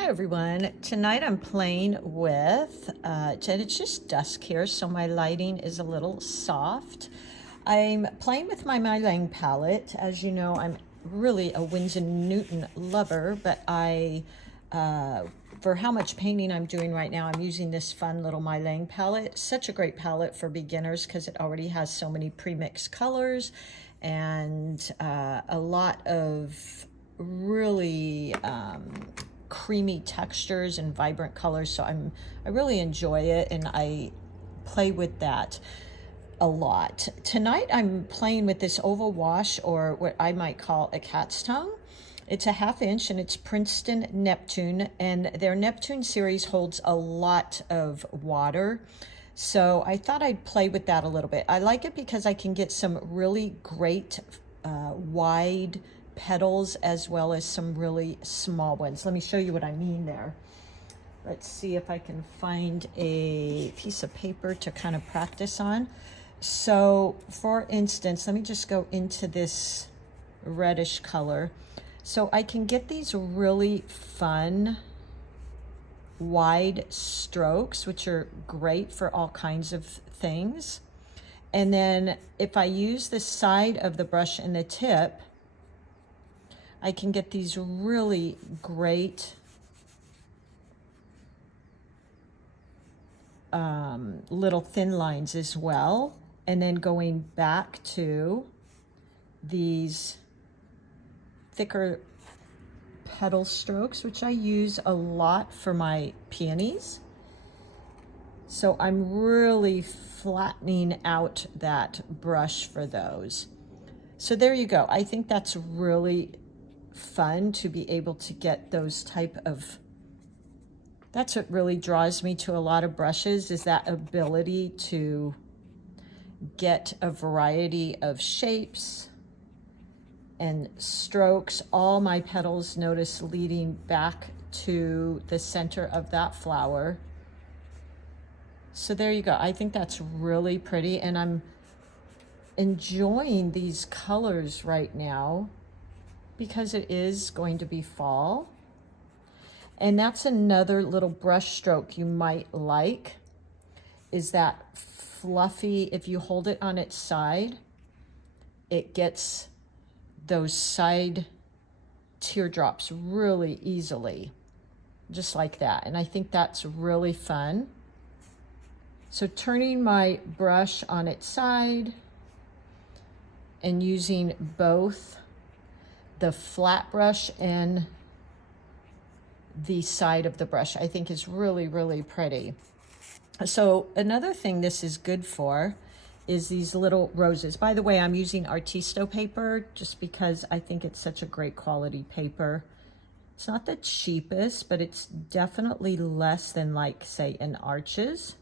Hi everyone. Tonight I'm playing with, it's just dusk here, so my lighting is a little soft. I'm playing with my MeiLiang palette. As you know, I'm really a Winsor Newton lover, but for how much painting I'm doing right now, I'm using this fun little MeiLiang palette. Such a great palette for beginners because it already has so many pre-mixed colors and a lot of really creamy textures and vibrant colors. So I really enjoy it, and I play with that a lot. Tonight I'm playing with this oval wash, or what I might call a cat's tongue. It's a 1/2 inch and it's Princeton Neptune, and their Neptune series holds a lot of water. So I thought I'd play with that a little bit. I like it because I can get some really great wide petals as well as some really small ones. Let me show you what I mean there. Let's see if I can find a piece of paper to kind of practice on. So for instance, let me just go into this reddish color. So I can get these really fun wide strokes, which are great for all kinds of things. And then if I use the side of the brush and the tip, I can get these really great little thin lines as well. And then going back to these thicker petal strokes, which I use a lot for my peonies. So I'm really flattening out that brush for those. So there you go. I think that's really fun to be able to get those type of, that's what really draws me to a lot of brushes, is that ability to get a variety of shapes and strokes. All my petals, notice, leading back to the center of that flower. So there you go. I think that's really pretty, and I'm enjoying these colors right now because it is going to be fall. And that's another little brush stroke you might like, is that fluffy, if you hold it on its side, it gets those side teardrops really easily, just like that. And I think that's really fun. So turning my brush on its side and using both the flat brush and the side of the brush, I think is really, really pretty. So another thing this is good for is these little roses. By the way, I'm using Artisto paper just because I think it's such a great quality paper. It's not the cheapest, but it's definitely less than, like, say, an Arches.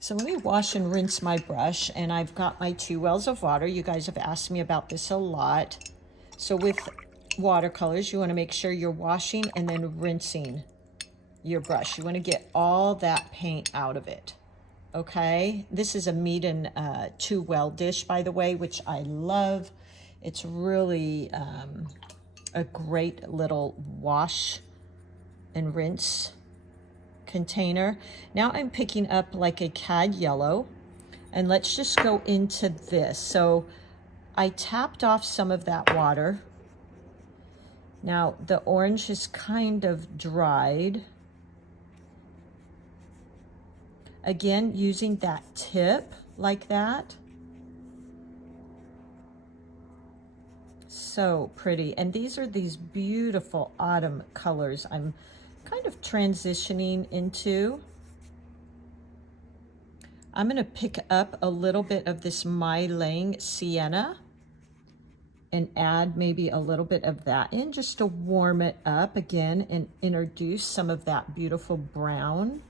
So let me wash and rinse my brush, and I've got my 2 wells of water. You guys have asked me about this a lot. So with watercolors, you want to make sure you're washing and then rinsing your brush. You want to get all that paint out of it. Okay, this is a Meeden 2-well dish, by the way, which I love. It's really a great little wash and rinse container. Now I'm picking up like a cad yellow, and let's just go into this. So I tapped off some of that water. Now the orange is kind of dried. Again, using that tip like that. So pretty. And these are these beautiful autumn colors I'm kind of transitioning into. I'm going to pick up a little bit of this MeiLiang Sienna and add maybe a little bit of that in just to warm it up again and introduce some of that beautiful brown.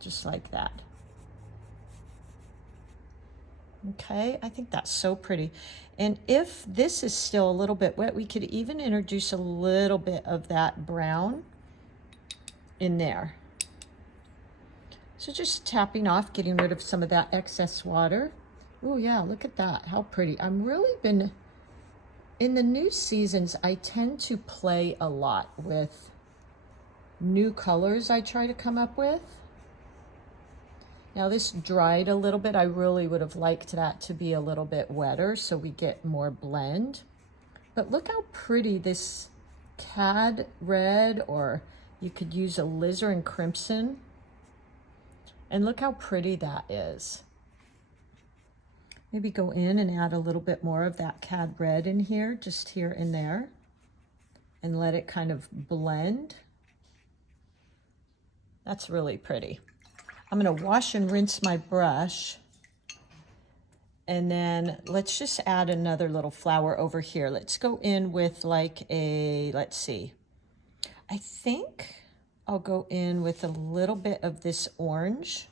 Just like that. Okay, I think that's so pretty. And if this is still a little bit wet, we could even introduce a little bit of that brown in there. So just tapping off, getting rid of some of that excess water. Oh yeah, look at that, how pretty. I'm really been In the new seasons, I tend to play a lot with new colors I try to come up with. Now this dried a little bit. I really would have liked that to be a little bit wetter so we get more blend. But look how pretty this cad red, or you could use alizarin crimson. And look how pretty that is. Maybe go in and add a little bit more of that cad red in here, just here and there, and let it kind of blend. That's really pretty. I'm gonna wash and rinse my brush, and then let's just add another little flower over here. Let's go in with like a, let's see, I think I'll go in with a little bit of this orange.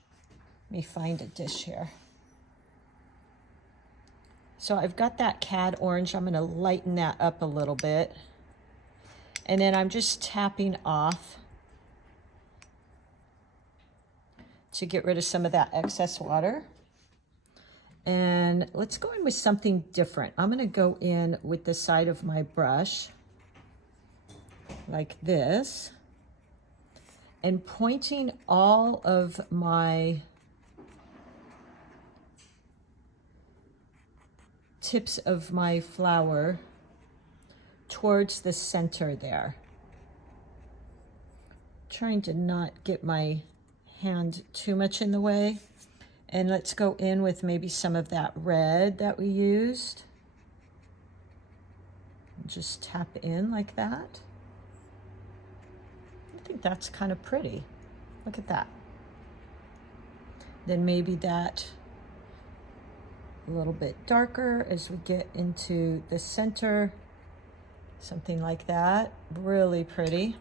Let me find a dish here. So I've got that cad orange. I'm gonna lighten that up a little bit. And then I'm just tapping off to get rid of some of that excess water. And let's go in with something different. I'm gonna go in with the side of my brush like this, and pointing all of my tips of my flower towards the center there. Trying to not get my hand too much in the way. And let's go in with maybe some of that red that we used. Just tap in like that. I think that's kind of pretty. Look at that. Then maybe that a little bit darker as we get into the center. Something like that. Really pretty.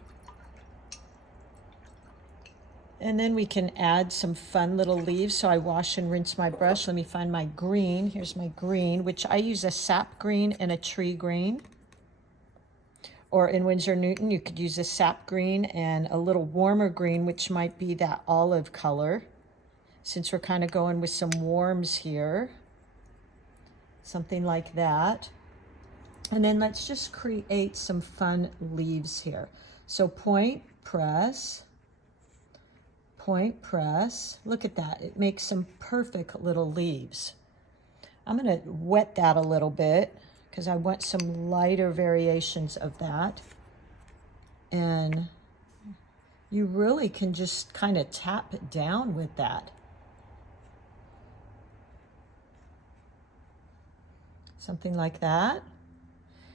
And then we can add some fun little leaves. So I wash and rinse my brush. Let me find my green. Here's my green, which I use a sap green and a tree green. Or in Winsor Newton, you could use a sap green and a little warmer green, which might be that olive color, since we're kind of going with some warms here. Something like that. And then let's just create some fun leaves here. So point, press, point, press. Look at that. It makes some perfect little leaves. I'm going to wet that a little bit because I want some lighter variations of that. And you really can just kind of tap down with that. Something like that.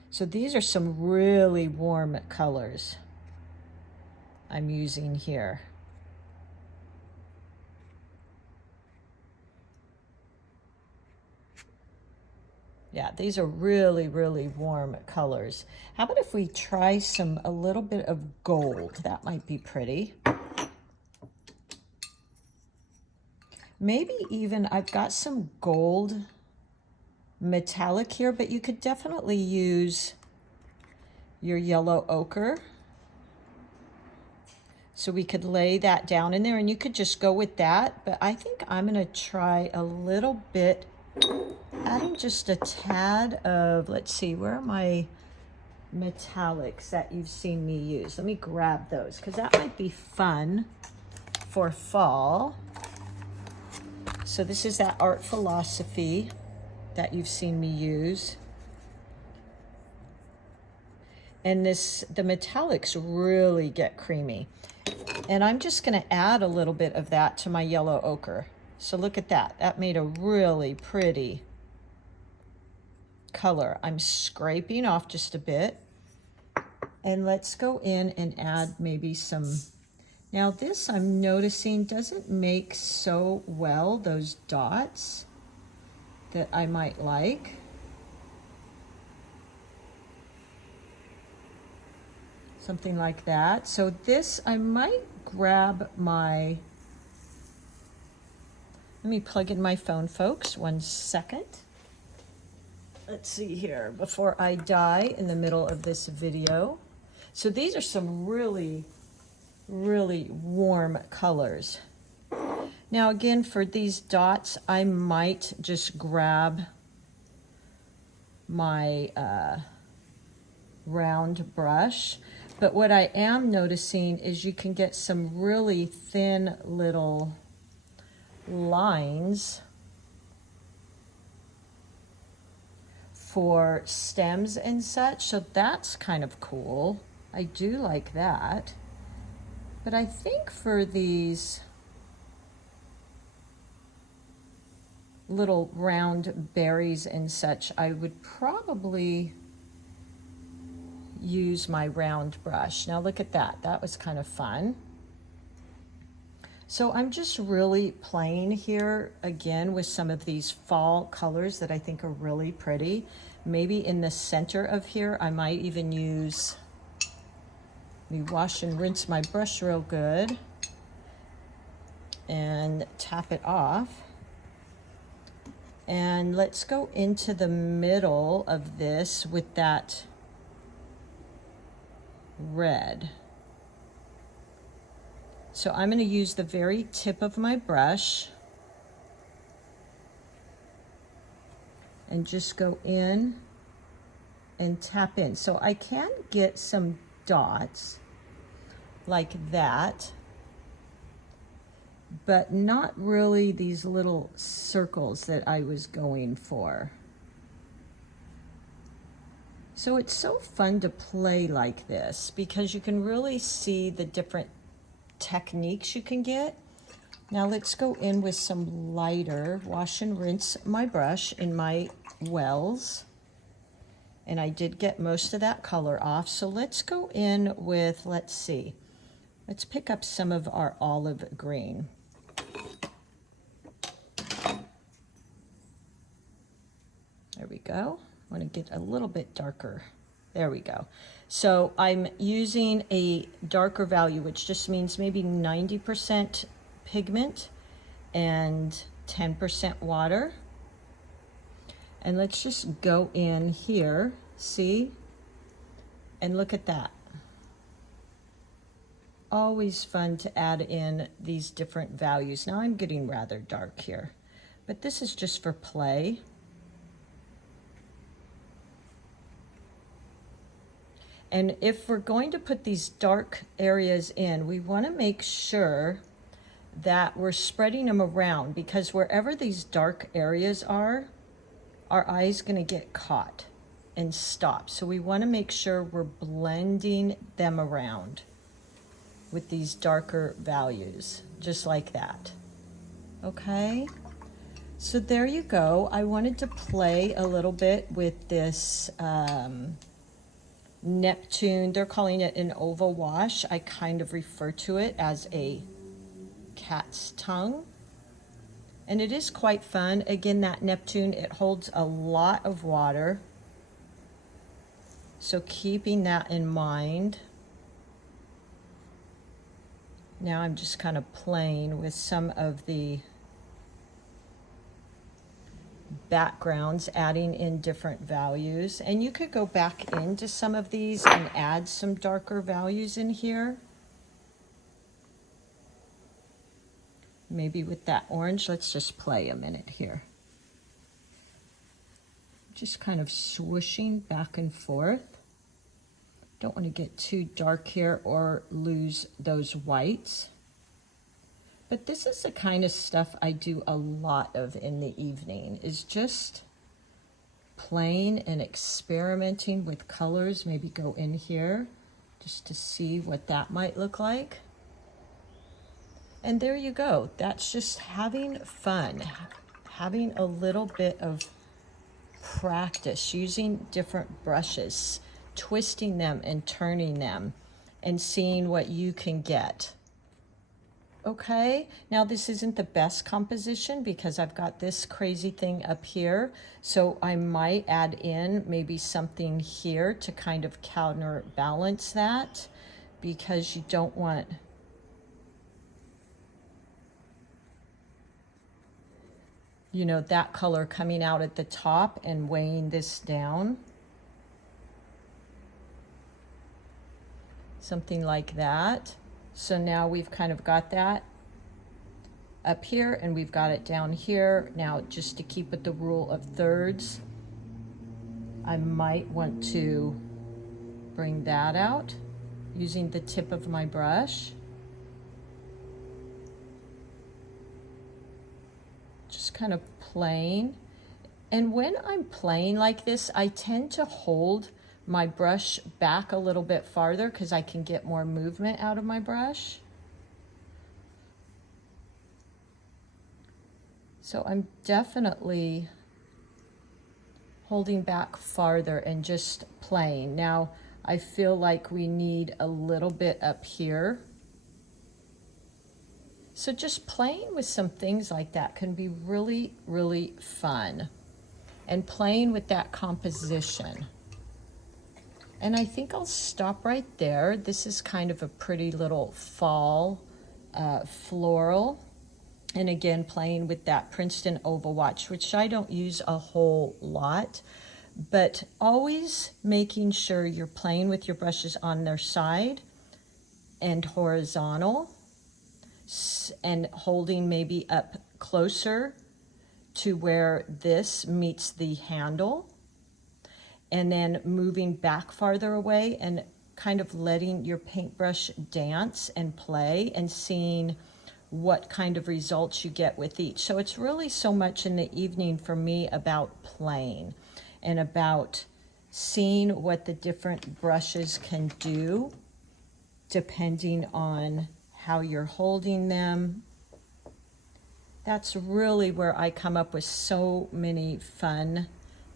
So these are some really warm colors I'm using here. Yeah, these are really, really warm colors. How about if we try a little bit of gold? That might be pretty. Maybe even, I've got some gold metallic here, but you could definitely use your yellow ochre. So we could lay that down in there and you could just go with that. But I think I'm gonna try a little bit, adding just a tad of, let's see, where are my metallics that you've seen me use? Let me grab those because that might be fun for fall. So this is that Art Philosophy that you've seen me use. And the metallics really get creamy. And I'm just gonna add a little bit of that to my yellow ochre. So look at that, that made a really pretty color. I'm scraping off just a bit. And let's go in and add maybe some, now this I'm noticing doesn't make so well those dots that I might like. Something like that. So this, I might grab my, let me plug in my phone, folks, 1 second. Let's see here, before I die in the middle of this video. So these are some really, really warm colors. Now again, for these dots, I might just grab my round brush. But what I am noticing is you can get some really thin little lines for stems and such, so that's kind of cool. I do like that. But I think for these little round berries and such, I would probably use my round brush. Now look at that, that was kind of fun. So I'm just really playing here again with some of these fall colors that I think are really pretty. Maybe in the center of here, I might even use, let me wash and rinse my brush real good and tap it off. And let's go into the middle of this with that red. So I'm going to use the very tip of my brush and just go in and tap in. So I can get some dots like that, but not really these little circles that I was going for. So it's so fun to play like this because you can really see the different techniques you can get. Now let's go in with some lighter, wash and rinse my brush in my wells. And I did get most of that color off. So let's go in with, let's see, let's pick up some of our olive green. There we go. I want to get a little bit darker. There we go. So I'm using a darker value, which just means maybe 90% pigment and 10% water. And let's just go in here, see? And look at that. Always fun to add in these different values. Now I'm getting rather dark here, but this is just for play. And if we're going to put these dark areas in, we want to make sure that we're spreading them around, because wherever these dark areas are, our eye is going to get caught and stop. So we want to make sure we're blending them around with these darker values, just like that. Okay, so there you go. I wanted to play a little bit with this Neptune. They're calling it an oval wash. I kind of refer to it as a cat's tongue. And it is quite fun. Again, that Neptune, it holds a lot of water. So keeping that in mind. Now I'm just kind of playing with some of the backgrounds, adding in different values. And you could go back into some of these and add some darker values in here. Maybe with that orange, let's just play a minute here. Just kind of swooshing back and forth. Don't want to get too dark here or lose those whites. But this is the kind of stuff I do a lot of in the evening, is just playing and experimenting with colors. Maybe go in here just to see what that might look like. And there you go. That's just having fun, having a little bit of practice, using different brushes, twisting them and turning them and seeing what you can get. Okay, now this isn't the best composition because I've got this crazy thing up here, so I might add in maybe something here to kind of counterbalance that, because you don't want that color coming out at the top and weighing this down. Something like that. So now we've kind of got that up here and we've got it down here. Now, just to keep with the rule of thirds, I might want to bring that out using the tip of my brush. Just kind of playing. And when I'm playing like this, I tend to hold my brush back a little bit farther because I can get more movement out of my brush. So I'm definitely holding back farther and just playing. Now, I feel like we need a little bit up here. So just playing with some things like that can be really, really fun. And playing with that composition. And I think I'll stop right there. This is kind of a pretty little fall floral. And again, playing with that Princeton oval watch, which I don't use a whole lot, but always making sure you're playing with your brushes on their side and horizontal, and holding maybe up closer to where this meets the handle, and then moving back farther away and kind of letting your paintbrush dance and play and seeing what kind of results you get with each. So it's really so much in the evening for me about playing and about seeing what the different brushes can do depending on how you're holding them. That's really where I come up with so many fun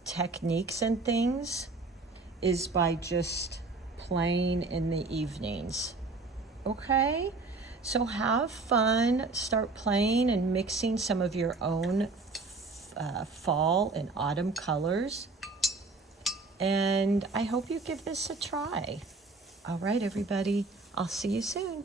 techniques and things, is by just playing in the evenings. Okay? So have fun, start playing and mixing some of your own fall and autumn colors. And I hope you give this a try. All right, everybody, I'll see you soon.